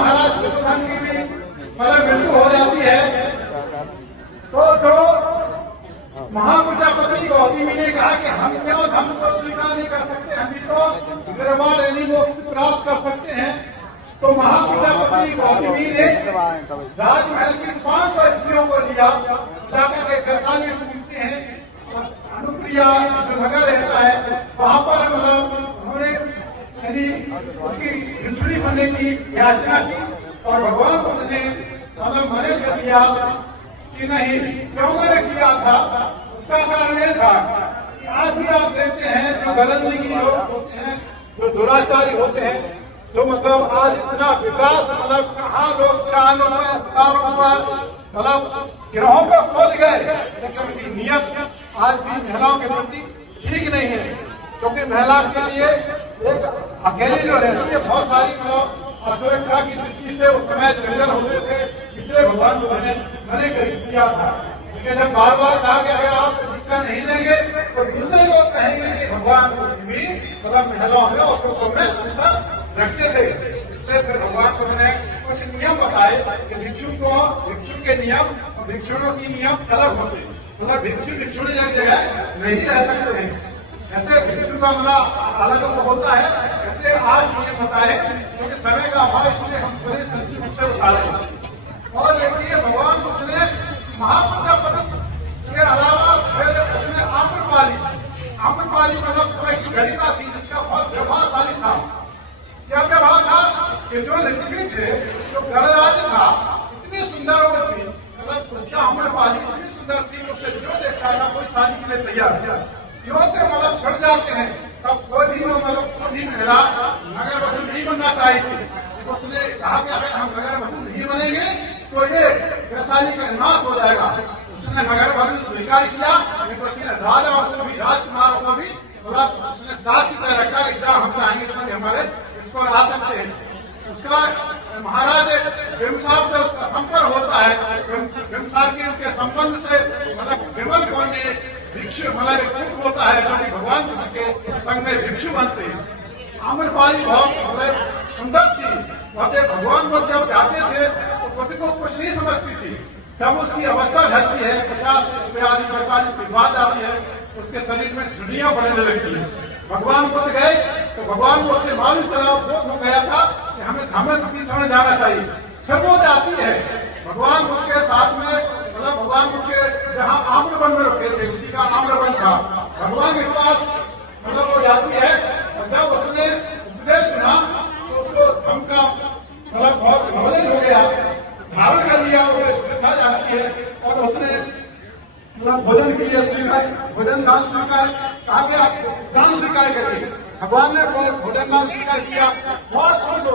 महाराज शुद्धोधन की भी मृत्यु हो जाती है, तो जो महाप्रजापति गौतमी ने कहा कि हम क्यों धर्म को स्वीकार नहीं कर सकते, हम भी तो निर्वाण यानी मोक्ष प्राप्त कर सकते हैं। तो महाप्रजापति गौतमी ने राजमहल की 500 स्त्रियों को लिया, जाकर के वैशाली में पूछते हैं, अनुप्रिया जो नगर रहता है वहां पर उन्होंने यानी उसकी भिक्षुणी बनने की याचना की और भगवान बुद्ध ने मना कर दिया कि नहीं। क्यों मैंने किया था, उसका कारण यह था कि आज भी आप देखते हैं जो गलंदगी लोग होते हैं, जो दुराचारी होते हैं, जो आज इतना विकास कहाँ लोग चांदों में सितारों पर ग्रहों पर पहुंच गए, लेकिन उनकी नियत आज भी महिलाओं के प्रति ठीक नहीं है। क्योंकि महिला के लिए एक अकेली जो रहती है, बहुत सारी असुरक्षा की दृष्टि से उस समय जंगल होते थे, इसलिए भगवान बुद्ध ने मना कर दिया था। लेकिन जब बार बार कहा कि अगर आप दीक्षा नहीं देंगे तो दूसरे लोग कहेंगे कि भगवान बुद्ध भी महिलाओं में और पुरुषों में अंतर रखते थे। इसलिए फिर भगवान बुद्ध ने कुछ नियम बताए कि भिक्षु के नियम और भिक्षुणों की नियम अलग होते, भिक्षु भिक्षुणी एक जगह नहीं रह सकते हैं। ऐसे भिक्षु का अलग होता है, ऐसे आज नियम बताए क्योंकि समय का अभाव, इसलिए हम थोड़े संक्षिप्त रूप से बता रहे हैं। और देखिए भगवान बुद्ध ने महाप्रजापति के अलावा फिर उसने आम्रपाली समय की गलिका थी, जिसका फल प्रभावशाली था। क्या प्रभाव था कि जो लक्ष्मी थे, जो गणराज था, इतनी सुंदर वो थी, उसका आम्रपाली इतनी सुंदर थी कि उसे जो देखता था कोई शादी के लिए तैयार किया। युवती छड़ जाते हैं, तब कोई भी महिला नगर वधू नहीं बनना चाही थी। तो उसने कहा कि अगर हम नगर वधू नहीं बनेंगे तो ये वैशाली का विनाश हो जाएगा। उसने नगर वधू स्वीकार किया, लेकिन उसने राजाओं को भी, राजकुमारों को भी उसने दास की तरह रखा कि जहाँ हम चाहेंगे तो हमारे इस पर आ सकते हैं। उसका महाराज बिम्बसार से उसका संपर्क होता है, बिम्बसार के उनके संबंध से विमल कौन ने भिक्षु एक पुत्र होता है जो कि भगवान बुद्ध के संग में भिक्षु बनते हैं। आम्रपाली बहुत सुंदर थी, वहां भगवान बुद्ध जब जाते थे तो बुद्ध को कुछ नहीं समझती थी। जब उसकी अवस्था ढलती है, 50-42-45 की बात आती है, उसके शरीर में झुर्रियां पड़ने लगती है। भगवान बुद्ध गए तो भगवान को उससे मालूम चला, बोध हो गया था कि हमें धर्म की समझ जाना चाहिए। फिर वो जाती है भगवान बुद्ध के साथ में, भगवान बुद्ध के जहाँ आम्रवन में रुके थे, उसी का आम्रवन था, भगवान के पास वो जाती है। और जब उसने उपदेश सुना तो उसको धर्म का बहुत नॉलेज हो गया, धारण कर लिया, उसे श्रद्धा जाती है और उसने भोजन के लिए स्वीकार, भोजन दान स्वीकार, कहा गया दान स्वीकार करिए। भगवान ने भोजन दान स्वीकार किया, बहुत खुश हो